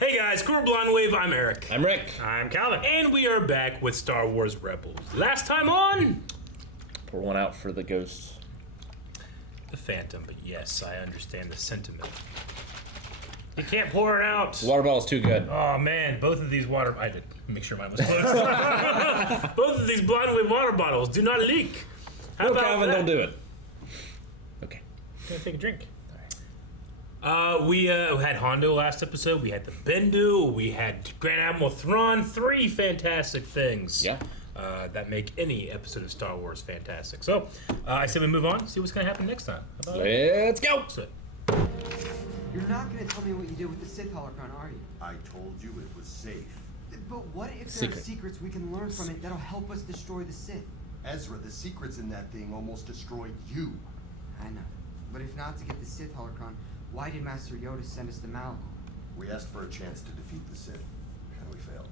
Hey guys, Cooper Blonde Wave, I'm Eric. I'm Rick. I'm Calvin. And we are back with Star Wars Rebels. Last time on... Pour one out for the ghosts. The Phantom, but yes, I understand the sentiment. You can't pour it out. The water bottle's too good. Oh man, both of these water... I did make sure mine was closed. Both of these Blonde Wave water bottles do not leak. How No, about Calvin, that? don't do it. Okay. I'm gonna take a drink. We had Hondo last episode. We had the Bendu. We had Grand Admiral Thrawn. 3 fantastic things. Yeah. That make any episode of Star Wars fantastic. So, I said we move on. See what's going to happen next time. How about Let's go. So, You're not going to tell me what you did with the Sith Holocron, are you? I told you it was safe. But what if there Secret. are secrets we can learn from it that'll help us destroy the Sith? Ezra, the secrets in that thing almost destroyed you. I know. But if not to get the Sith Holocron, why did Master Yoda send us to Malachor? We asked for a chance to defeat the Sith, and we failed.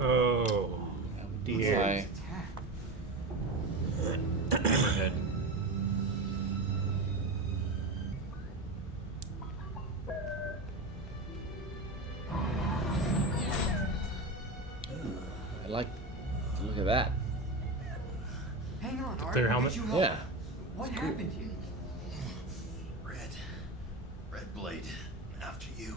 Oh, dear. Why? His attack. Hammerhead. I like. Look at that. Hang on, Art. clear helmet? Did you help? Yeah. What happened here? Red Blade, after you.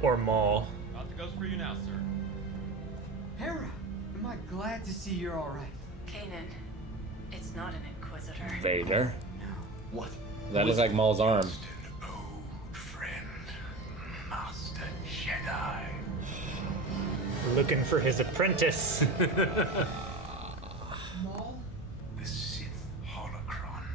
Or Maul. About to go for you now, sir. Hera, am I glad to see you're all right? Kanan, it's not an Inquisitor. Vader. What? That looks like Maul's arm. An old friend, Master Jedi. Looking for his apprentice. Maul? The Sith Holocron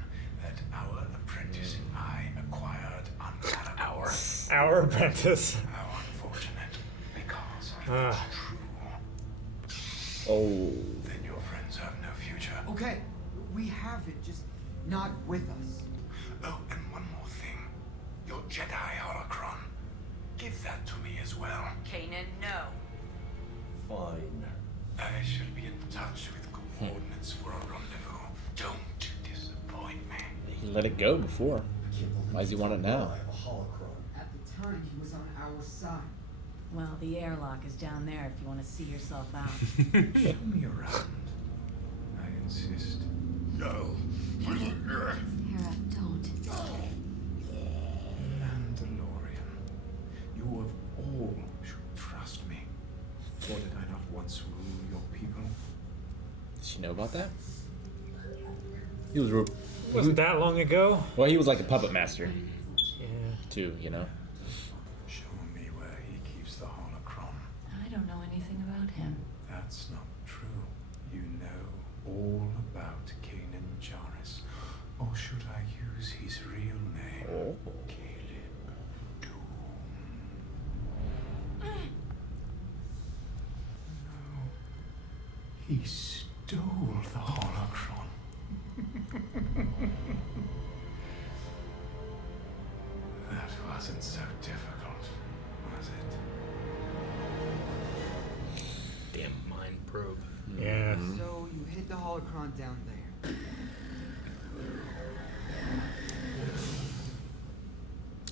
that our apprentice and I acquired on Malachor. Our apprentice. How unfortunate, because if it's true, Oh. then your friends have no future. Okay, we have it, just not with us. Oh, and one more thing. Your Jedi Holocron. Give that to me as well. Kanan, no. Fine. I shall be in touch with coordinates for a rendezvous. Don't disappoint me. He let it go before. Why does he want it now? I have a holocron. At the time, he was on our side. Well, the airlock is down there if you want to see yourself out. Show me around. I insist. No. Hera, don't. Mandalorian, you of all should trust me. Or did I not once rule your people? Did she know about that? He was. Wasn't that long ago? Well, he was like a puppet master Yeah. too. You know. Show me where he keeps the holocron. I don't know anything about him. That's not true. You know all about Kanan Jarrus. Or should I use his real name? Oh. Caleb Doom. No. He stole the holocron. That wasn't so difficult, was it? Damn mind probe. Yeah. So you hid the holocron down there.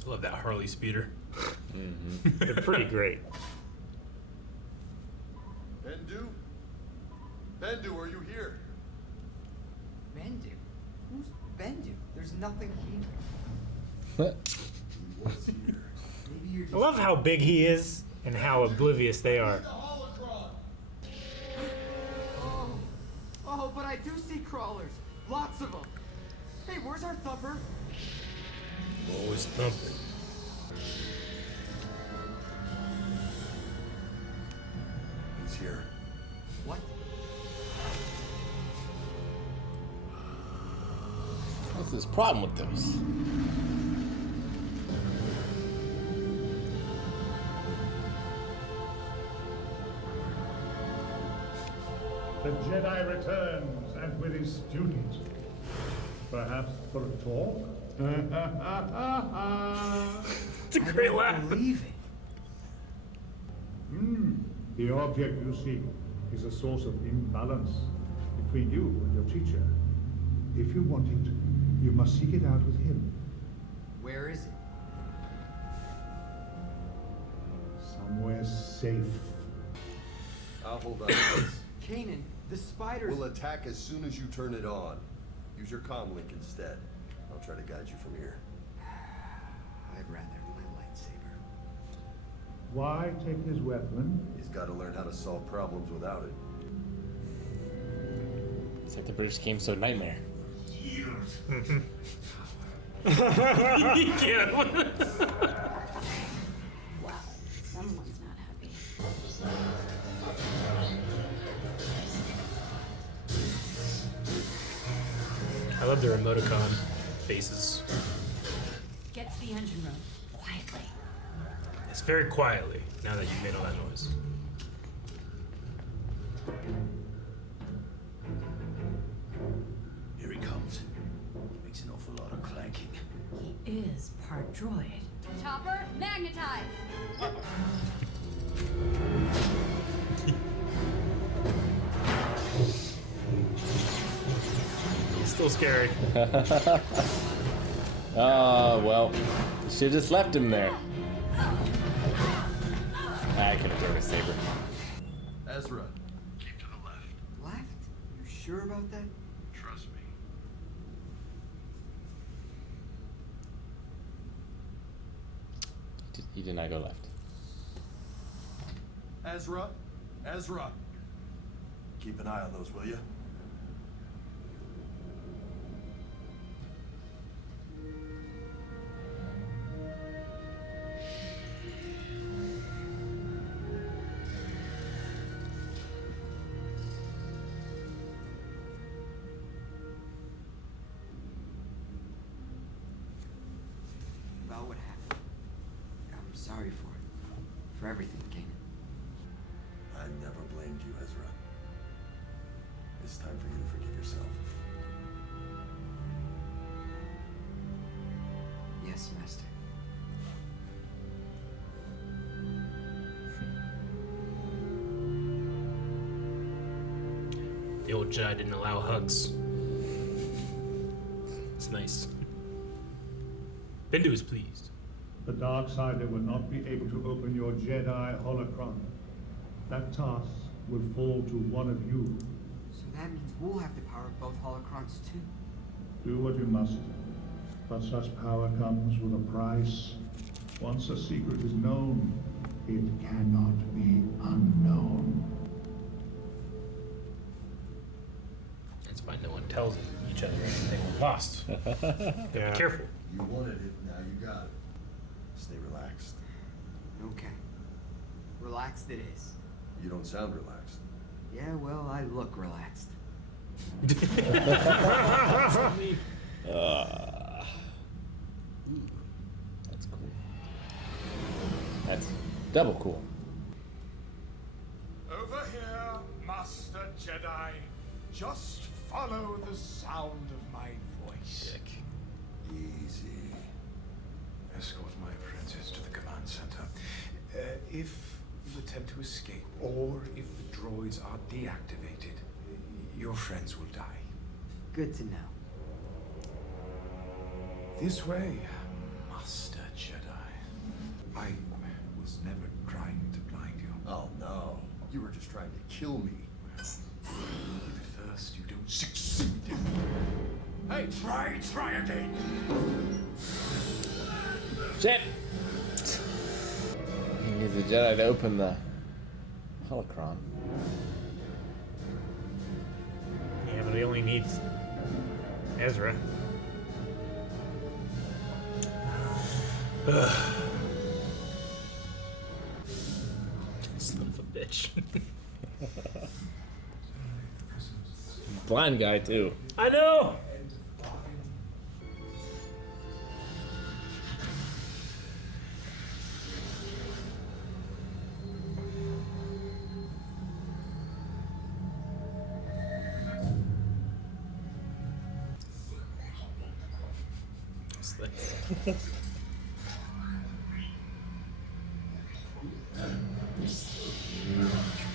I love that Harley speeder. They're pretty great. Bendu? Bendu, are you here? Bendu? Who's Bendu? There's nothing here. He was here. Maybe you're just... I love how big he is and how oblivious they are. The holocron! Oh, but I do see crawlers. Lots of them. Hey, where's our thumper? Always thumping. He's here. What? What's this problem with those? The Jedi returns, and with his student. Perhaps for a talk? It's a great laugh. Believe it. The object you seek is a source of imbalance between you and your teacher. If you want it, You must seek it out with him. Where is it? Somewhere safe. I'll hold on to this. Kanan, the spiders. We'll attack as soon as you turn it on. Use your comm link instead. I'll try to guide you from here. I'd rather my lightsaber. Why take his weapon? He's got to learn how to solve problems without it. It's like the British game so nightmare. Yeah. Wow, someone's not happy. I love their emoticon faces. Get to the engine room, quietly. It's very quietly, now that you've made all that noise. Here he comes. Makes an awful lot of clanking. He is part droid. Chopper, magnetize! Still scary. Well, should have just left him there. I could have thrown a saber. Ezra, Keep to the left. Left? You sure about that? trust me. He did not go left. Ezra, Ezra. Keep an eye on those, will you? About what happened. I'm sorry for it. For everything, Kanan. I never blamed you, Ezra. It's time for you to forgive yourself. Yes, Master. The old Jedi didn't allow hugs. It's nice. Bendu is pleased. The Darksider will not be able to open your Jedi holocron. That task will fall to one of you. So that means we'll have the power of both holocrons too. Do what you must. But such power comes with a price. Once a secret is known, it cannot be unknown. That's fine, no one tells each other anything. We're lost. Yeah. Be careful. You wanted it, now you got it. Stay relaxed. Okay. Relaxed it is. You don't sound relaxed. Yeah, well, I look relaxed. That's cool. That's double cool. Over here, Master Jedi. Just follow the sound of my voice. Dick. Easy. Escort my apprentice to the command center. If you attempt to escape, or if the droids are deactivated, your friends will die. Good to know. This way, Master Jedi. I was never trying to blind you. Oh no. You were just trying to kill me. If first you don't succeed. Hey, try again. Shit! He needs a Jedi to open the holocron. Yeah, but he only needs Ezra. Son of a bitch. Blind guy too. I know!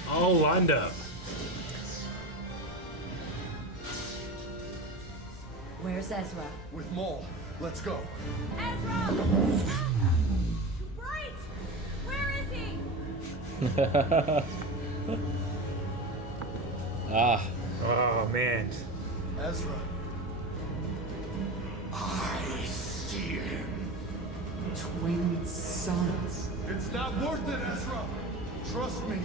All lined up. Where's Where's Ezra? With Maul. Let's go. Ezra! Too bright! Where is he? Ah, Oh man. Ezra. I see him. Twin sons. It's not worth it, Ezra. Trust me.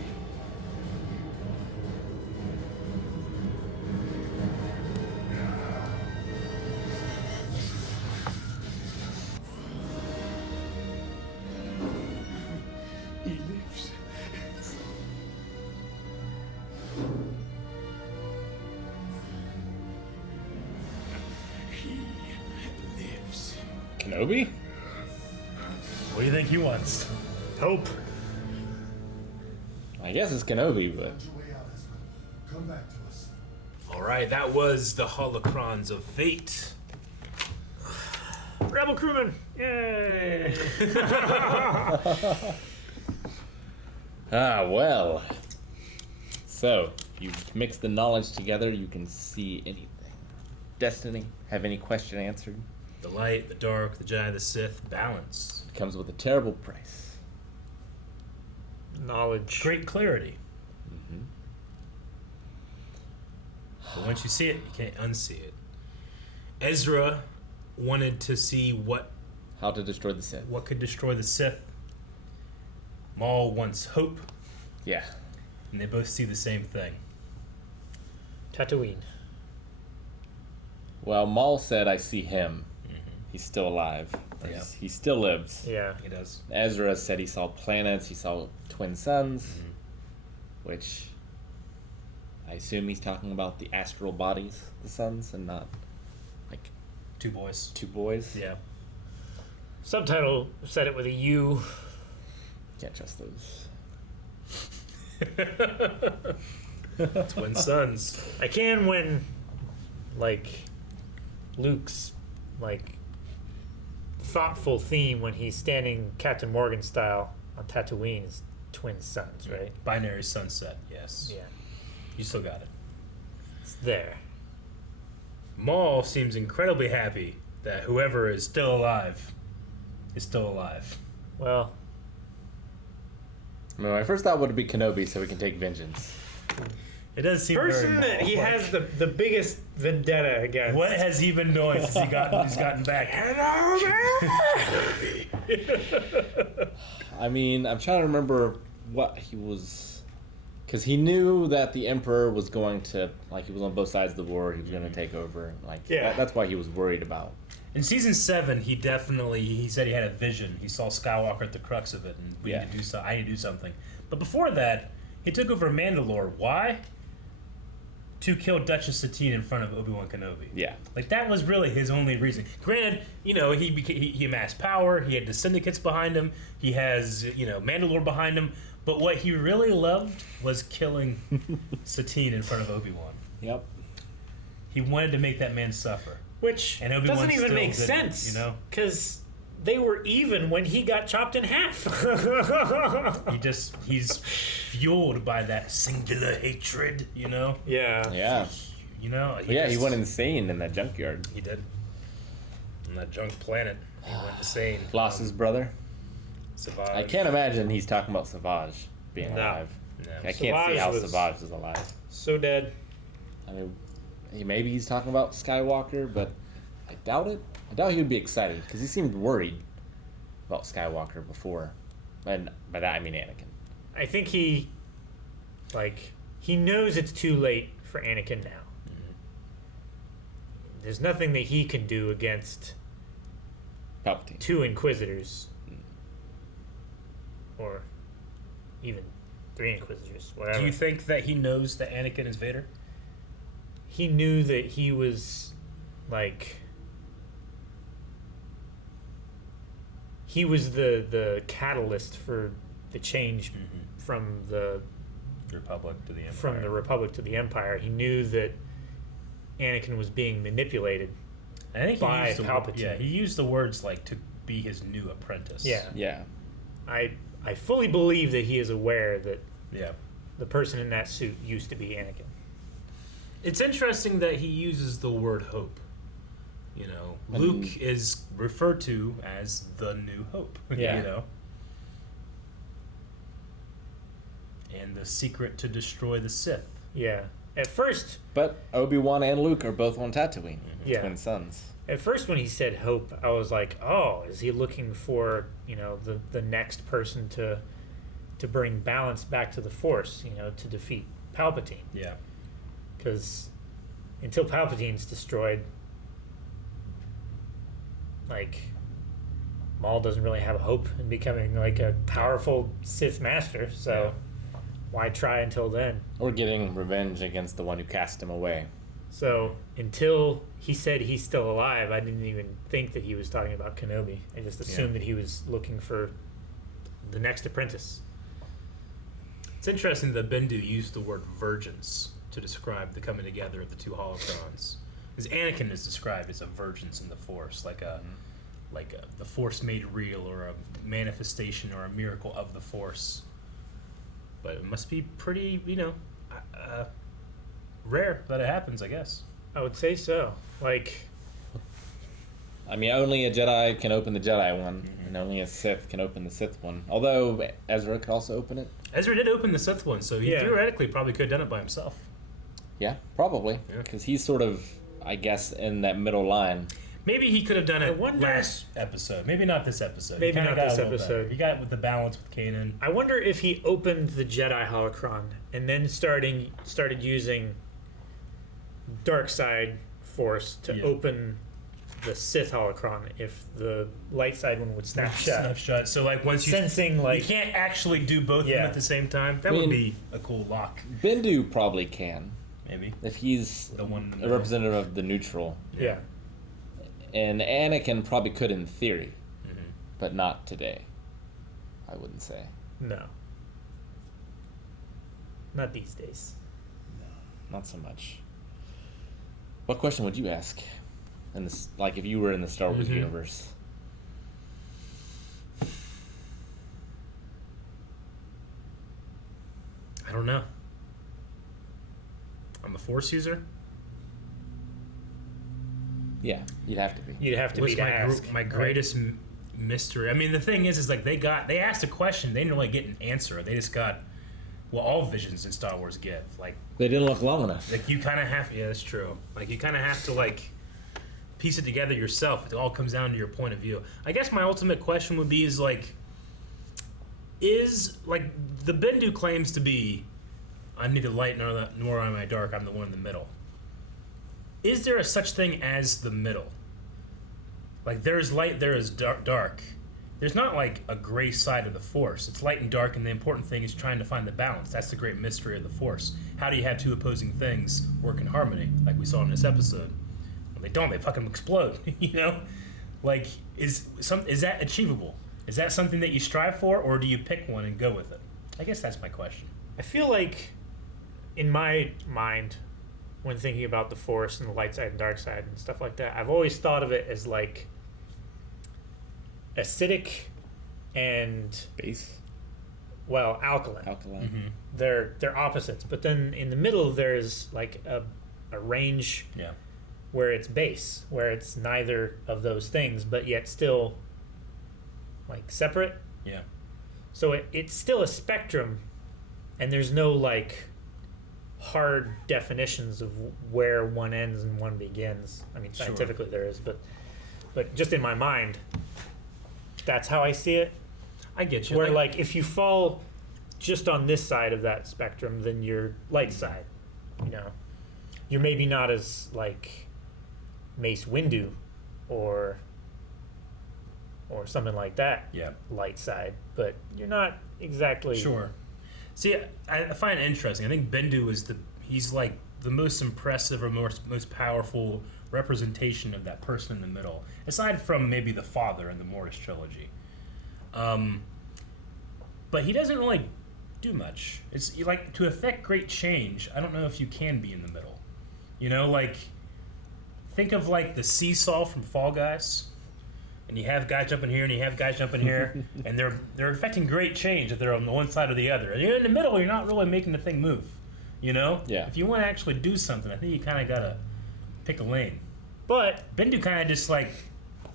He lives. He lives. Kenobi? What do you think he wants? Hope. I guess it's Kenobi, but Find your way out, Ezra. Come back to us. All right, that was the Holocrons of Fate. Rebel crewman. Yay. well. So you mix the knowledge together, you can see anything. Destiny, have any question answered? The light, the dark, the Jedi, the Sith, balance. It comes with a terrible price. Knowledge. Great clarity. Mm-hmm. But once you see it, you can't unsee it. Ezra wanted to see what How to destroy the Sith. could destroy the Sith. Maul wants hope, Yeah. and they both see the same thing. Tatooine. Well, Maul said, I see him. He's still alive. Or Yeah. He still lives. Yeah. He does. Ezra said he saw planets, he saw twin suns, which I assume he's talking about the astral bodies, the suns, and not like Two boys. two boys. Yeah. Subtitle said it with a U. Can't trust those. Twin sons. I can when, like, Luke's, like, thoughtful theme when he's standing Captain Morgan style on Tatooine is twin sons, right? Binary sunset, yes. Yeah. You still got it. It's there. Maul seems incredibly happy that whoever is still alive is still alive. Well, I mean, my first thought would be Kenobi so we can take vengeance. It does seem person very that he Maul-like. has the biggest vendetta against. What has he been doing since he's gotten back? I mean, I'm trying to remember what he was... Because he knew that the Emperor was going to... Like, he was on both sides of the war. He was going to take over. Like, Yeah. that's why he was worried about. In season 7, he said he had a vision. He saw Skywalker at the crux of it, and Yeah. I need to do something. But before that, he took over Mandalore. Why? To kill Duchess Satine in front of Obi-Wan Kenobi. Yeah. Like, that was really his only reason. Granted, he amassed power. He had the syndicates behind him. He has, Mandalore behind him. But what he really loved was killing Satine in front of Obi-Wan. Yep. He wanted to make that man suffer. Which And Obi-Wan doesn't even still make didn't, sense, you know? because they were even when he got chopped in half. He's fueled by that singular hatred, Yeah. Yeah. He went insane in that junkyard. He did. On that junk planet, he went insane. Lost his brother. Savage. I can't imagine he's talking about Savage being No. alive. No. I can't see Savage how was- Savage is alive. So dead. I mean, maybe he's talking about Skywalker, but I doubt it. I doubt he would be excited because he seemed worried about Skywalker before. And by that I mean Anakin. I think he knows it's too late for Anakin now. There's nothing that he can do against Palpatine. 2 Inquisitors. Or even 3 Inquisitors, whatever. Do you think that he knows that Anakin is Vader? He knew that he was, he was the catalyst for the change from the Republic to the Empire. Republic to the Empire. He knew that Anakin was being manipulated. I think by he used Palpatine. he used the words to be his new apprentice. Yeah. Yeah. I fully believe that he is aware that Yeah. the person in that suit used to be Anakin. It's interesting that he uses the word hope. You know, Luke is referred to as the New Hope. Yeah. You know, and the secret to destroy the Sith. Yeah. At first, But Obi-Wan and Luke are both on Tatooine. Yeah. Twin sons. when he said hope, I was like, oh, is he looking for, the next person to bring balance back to the Force, to defeat Palpatine? Yeah. Because until Palpatine's destroyed, like, Maul doesn't really have a hope in becoming like a powerful Sith master. So why try until then? Or getting revenge against the one who cast him away. So until he said he's still alive, I didn't even think that he was talking about Kenobi. I just assumed that he was looking for the next apprentice. It's interesting that Bendu used the word virgins to describe the coming together of the two holocrons. Because Anakin is described as a virgins in the Force, like the Force made real, or a manifestation or a miracle of the Force. But it must be pretty, rare that it happens, I guess. I would say so. Like, I mean, only a Jedi can open the Jedi one, and only a Sith can open the Sith one. Although Ezra could also open it. Ezra did open the Sith one, so he theoretically probably could have done it by himself. Yeah, probably. Yeah. Because he's sort of, I guess, in that middle line. Maybe he could have done it wonder- last episode. Maybe not this episode. Maybe He kinda not got this a little episode. better. He got with the balance with Kanan. I wonder if he opened the Jedi holocron and then started using dark side Force to open the Sith holocron. If the light side one would snap shut. Snap shut. So like once you Sensing, like, you can't actually do both of them at the same time. That I would mean- be a cool lock. Bendu probably can, Maybe. if he's The one in the a middle. representative of the neutral. Yeah. And Anakin probably could in theory, but not today, I wouldn't say. No. Not these days. Not so much. What question would you ask? In this, like if you were in the Star Wars universe? I don't know. I'm a Force user. Yeah, you'd have to be. You'd have to What's be to ask. my right? greatest mystery? I mean, the thing is like they asked a question, they didn't really get an answer. They just got what all visions in Star Wars get. Like They didn't look long enough. you kind of have. Yeah, that's true. Like you kind of have to like piece it together yourself. It all comes down to your point of view. I guess my ultimate question would be is like the Bendu claims to be, I'm neither light nor am I dark. I'm the one in the middle. Is there a such thing as the middle? Like there is light, there is dark. There's not like a gray side of the Force. It's light and dark, and the important thing is trying to find the balance. That's the great mystery of the Force. How do you have two opposing things work in harmony, like we saw in this episode? When they don't, they fucking explode. You know, like is that achievable? Is that something that you strive for, or do you pick one and go with it? I guess that's my question. I feel like, in my mind, when thinking about the Force and the light side and dark side and stuff like that, I've always thought of it as like acidic and Base? alkaline. Alkaline. They're opposites, but then in the middle there's like a range Yeah. where it's base, where it's neither of those things, but yet still like separate. Yeah. So it's still a spectrum, and there's no like hard definitions of where one ends and one begins. I mean, Sure. scientifically there is, but just in my mind, that's how I see it. I get you. Where like if you fall just on this side of that spectrum, then you're light side. You know, you're maybe not as like Mace Windu or something like that. Yeah. Light side, but you're not exactly Sure. See, I find it interesting. I think Bendu is he's like the most impressive or most powerful representation of that person in the middle, aside from maybe the father in the Mortis trilogy. But he doesn't really do much. It's like to affect great change. I don't know if you can be in the middle. You know, like think of like the seesaw from Fall Guys. And you have guys jumping here, and you have guys jumping here, and they're affecting great change if they're on the one side or the other. And you're in the middle, you're not really making the thing move. You know? Yeah. If you want to actually do something, I think you kind of gotta pick a lane. But Bendu kind of just like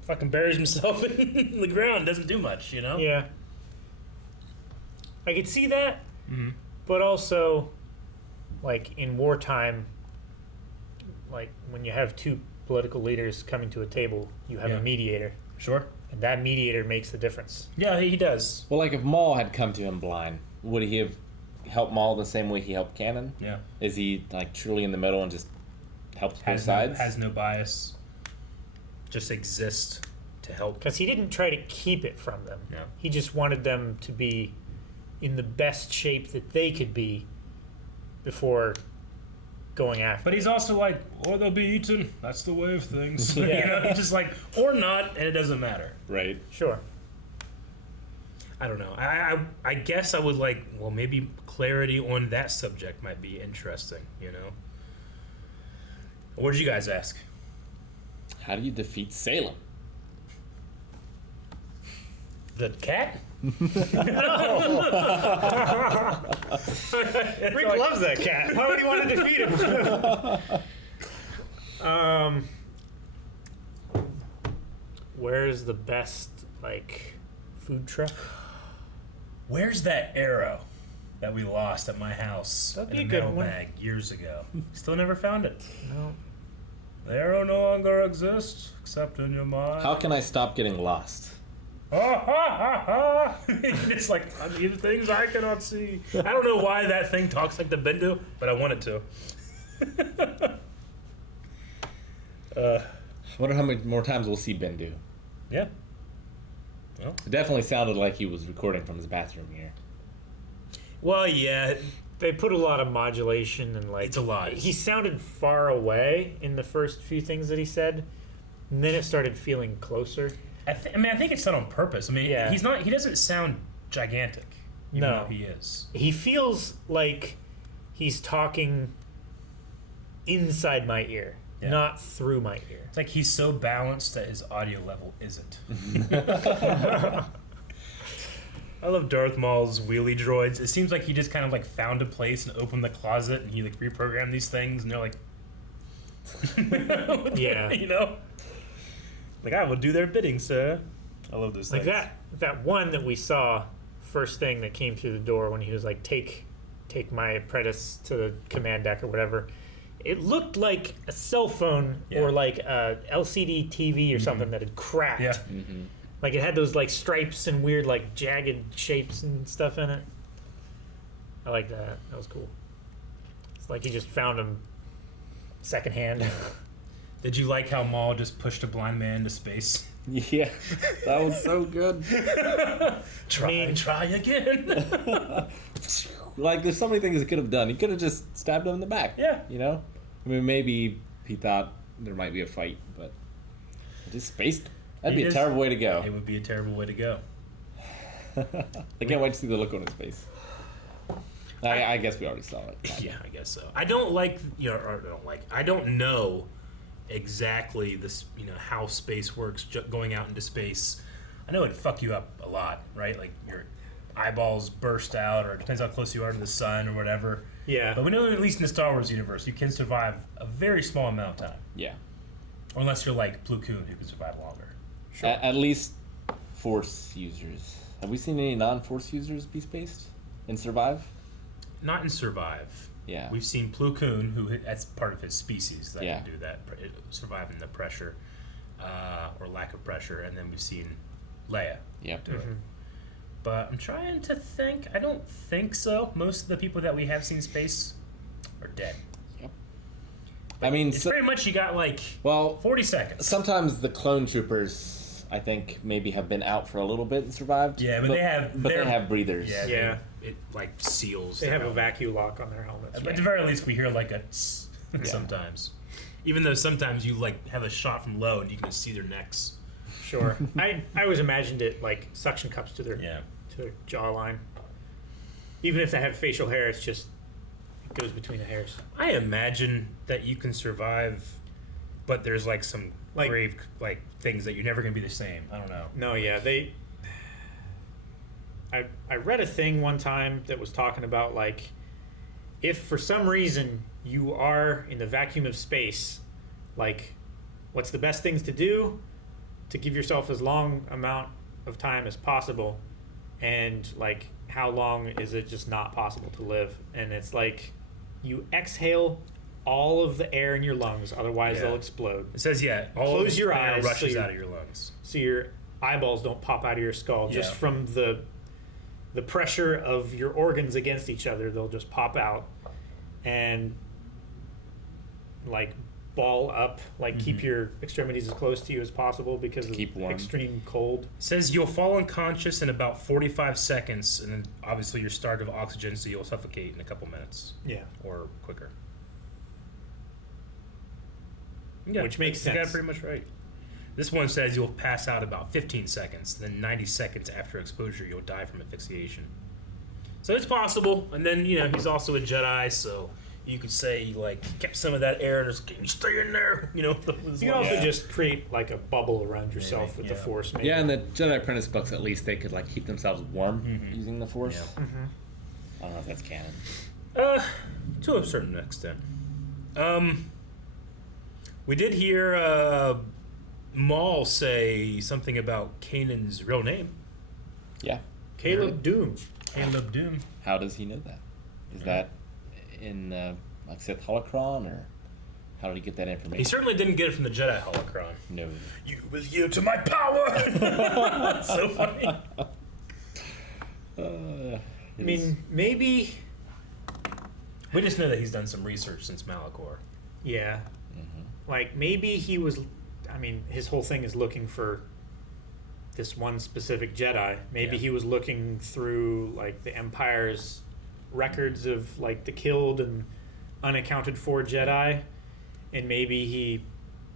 fucking buries himself in the ground, doesn't do much, you know? yeah, I could see that. Mm-hmm. But also, like in wartime, like when you have two political leaders coming to a table, you have Yeah. a mediator, Sure. and that mediator makes the difference. Yeah, he does. Well, like if Maul had come to him blind, would he have helped Maul the same way he helped Cannon? Yeah. Is he like truly in the middle and just helps both Has sides? no bias. Just exists to help. Because he didn't try to keep it from them. Yeah. He just wanted them to be in the best shape that they could be before going after. But he's also like, or they'll be eaten. That's the way of things. Yeah. You know, he's just like, or not, and it doesn't matter. Right. Sure. I don't know. I guess I would like, well, maybe clarity on that subject might be interesting, you know? What did you guys ask? How do you defeat Salem? The cat? Rick loves that cat. Why would he want to defeat him? Where's the best, like, food truck? Where's that arrow that we lost at my house That'd in be a a good mail one. bag years ago? Still never found it. No. The arrow no longer exists, except in your mind. How can I stop getting lost? Ha ha ha ha! It's like, I need things I cannot see. I don't know why that thing talks like the Bendu, but I want it to. I wonder how many more times we'll see Bendu. Yeah. It definitely sounded like he was recording from his bathroom here. Well, yeah. They put a lot of modulation and, like... It's a lot. He sounded far away in the first few things that he said, and then it started feeling closer. I think it's done on purpose. I mean, Yeah. he doesn't sound gigantic, even No. though he is. He feels like he's talking inside my ear, Yeah. not through my ear. It's like he's so balanced that his audio level isn't. I love Darth Maul's wheelie droids. It seems like he just kind of like found a place and opened the closet and he like reprogrammed these things and they're like, Yeah. you know, like I will do their bidding, sir. I love those Like things. that one that we saw first thing that came through the door when he was like, take my apprentice to the command deck or whatever. It looked like a cell phone Yeah. or like a LCD TV or something that had cracked. Yeah. Like it had those like stripes and weird like jagged shapes and stuff in it. I like that. That was cool. It's like he just found them secondhand. Did you like how Maul just pushed a blind man into space? Yeah, that was so good. Try again. Like, there's so many things he could have done. He could have just stabbed him in the back. Yeah. You know? I mean, maybe he thought there might be a fight, but just spaced. That'd be a terrible way to go. It would be a terrible way to go. I can't wait to see the look on his face. I guess we already saw it. Yeah, I guess so. I don't like, I don't know exactly this, how space works going out into space. I know it'd fuck you up a lot, right? Like your eyeballs burst out, or it depends how close you are to the sun or whatever. Yeah. But we know, at least in the Star Wars universe, you can survive a very small amount of time. Yeah. Unless you're like Plo Koon, who can survive longer. Sure. At least Force users. Have we seen any non-Force users be spaced and survive? Not in Survive. Yeah. We've seen Plo Koon, who that's part of his species that Yeah. can do that, surviving the pressure or lack of pressure, and then we've seen Leia Yep. do it. But I'm trying to think. I don't think so. Most of the people that we have seen space are dead. Yep. I mean, It's pretty much you got like well, 40 seconds. sometimes the clone troopers, I think, maybe have been out for a little bit and survived. Yeah, but they have- But they they're- have breathers. Yeah, Yeah. It like seals. They their have a helmet. vacuum lock on their helmets. At the very least, we hear like a tss sometimes. Even though sometimes you like have a shot from low and you can just see their necks. Sure. I always imagined it like suction cups to their Yeah. to their jawline. Even if they have facial hair, it's just it goes between the hairs. I imagine that you can survive, but there's like some Like- grave like things that you're never gonna be the same. I don't know. No, yeah, I read a thing one time that was talking about like if for some reason you are in the vacuum of space, like what's the best things to do to give yourself as long amount of time as possible, and like how long is it just not possible to live? And it's like you exhale all of the air in your lungs, otherwise they'll explode. It says, all Close your air eyes rushes so out of your lungs. So your eyeballs don't pop out of your skull just from the pressure of your organs against each other. They'll just pop out and like ball up, like keep your extremities as close to you as possible because of Keep warm. extreme cold. It says you'll fall unconscious in about 45 seconds, and then obviously you're starved of oxygen, so you'll suffocate in a couple minutes. Yeah. Or quicker. Yeah, Which makes You got it sense. pretty much right. This one says you'll pass out about 15 seconds, then 90 seconds after exposure you'll die from asphyxiation. So it's possible, and then, he's also a Jedi, so you could say he kept some of that air and just, can you stay in there? You can also just create like a bubble around yourself with the Force. Maybe. Yeah, in the Jedi Apprentice books, at least they could keep themselves warm using the Force. Yeah. I don't know if that's canon. To a certain extent. We did hear Maul say something about Kanan's real name. Yeah. Caleb Doom. Caleb Doom. How does he know that? Is that in Sith Holocron, or how did he get that information? He certainly didn't get it from the Jedi Holocron. No. You will yield to my power! So funny. I mean, maybe. We just know that he's done some research since Malachor. Yeah. Like maybe he was. I mean, his whole thing is looking for this one specific Jedi. Maybe he was looking through the Empire's records of the killed and unaccounted for Jedi, and maybe he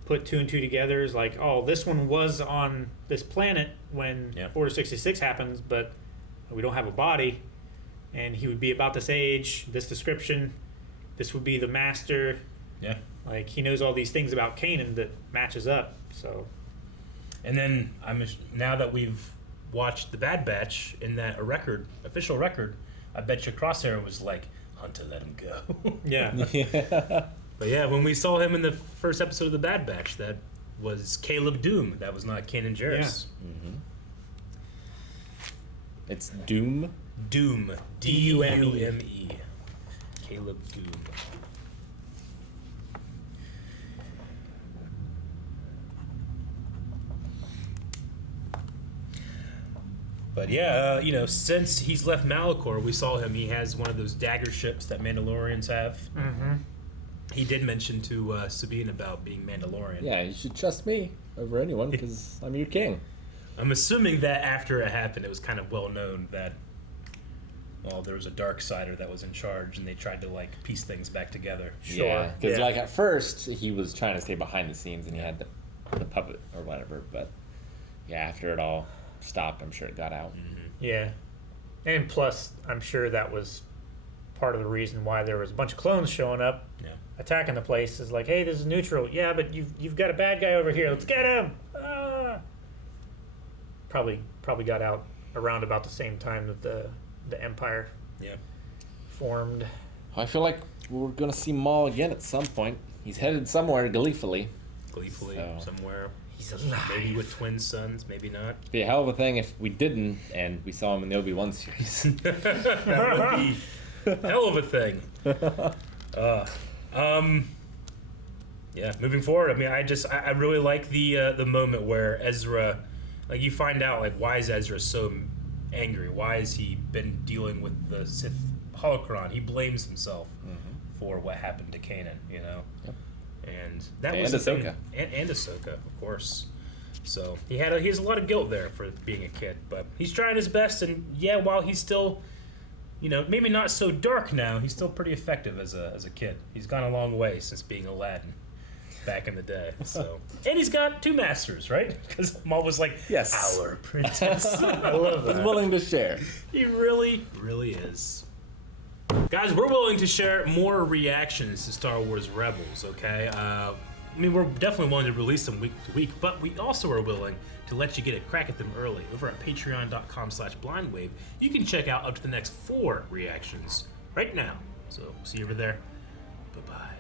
put 2 and 2 together as oh, this one was on this planet when Order 66 happens, but we don't have a body, and he would be about this age, this description, this would be the master. Yeah. He knows all these things about Kanan that matches up. So, and then now that we've watched the Bad Batch in that official record, I bet you Crosshair was like, Hunter, let him go. Yeah. But yeah, when we saw him in the first episode of the Bad Batch, that was Caleb Doom. That was not Kanan Jarrus. Yeah. It's Doom. Doom. D-U-M-E. Caleb Doom. But yeah, since he's left Malachor, we saw him. He has one of those dagger ships that Mandalorians have. Mm-hmm. He did mention to Sabine about being Mandalorian. Yeah, you should trust me over anyone because I'm your king. I'm assuming that after it happened, it was kind of well known that, there was a Darksider that was in charge, and they tried to piece things back together. Sure. Because at first he was trying to stay behind the scenes, and he had the puppet or whatever. But yeah, after it all stopped, I'm sure it got out. Yeah. And plus, I'm sure that was part of the reason why there was a bunch of clones showing up, attacking the place. Is hey, this is neutral. Yeah, but you've got a bad guy over here. Let's get him. Ah. Probably got out around about the same time that the Empire formed. I feel like we're gonna see Maul again at some point. He's headed somewhere gleefully. Somewhere. He's alive. Maybe with twin sons, maybe not. It'd be a hell of a thing if we didn't, and we saw him in the Obi-Wan series. That would be hell of a thing. Yeah, moving forward, I really like the moment where Ezra, you find out why is Ezra so angry? Why has he been dealing with the Sith Holocron? He blames himself for what happened to Kanan, Yep. And that was Ahsoka. And Ahsoka, of course. So he has a lot of guilt there for being a kid, but he's trying his best. And while he's still, maybe not so dark now, he's still pretty effective as a kid. He's gone a long way since being Aladdin back in the day. So and he's got 2 masters, right? Because Maul was yes, our princess. I love that. He's willing to share. He really, really is. Guys, we're willing to share more reactions to Star Wars Rebels, okay? We're definitely willing to release them week to week, but we also are willing to let you get a crack at them early. Over at patreon.com/blindwave, you can check out up to the next 4 reactions right now. So, see you over there. Bye-bye.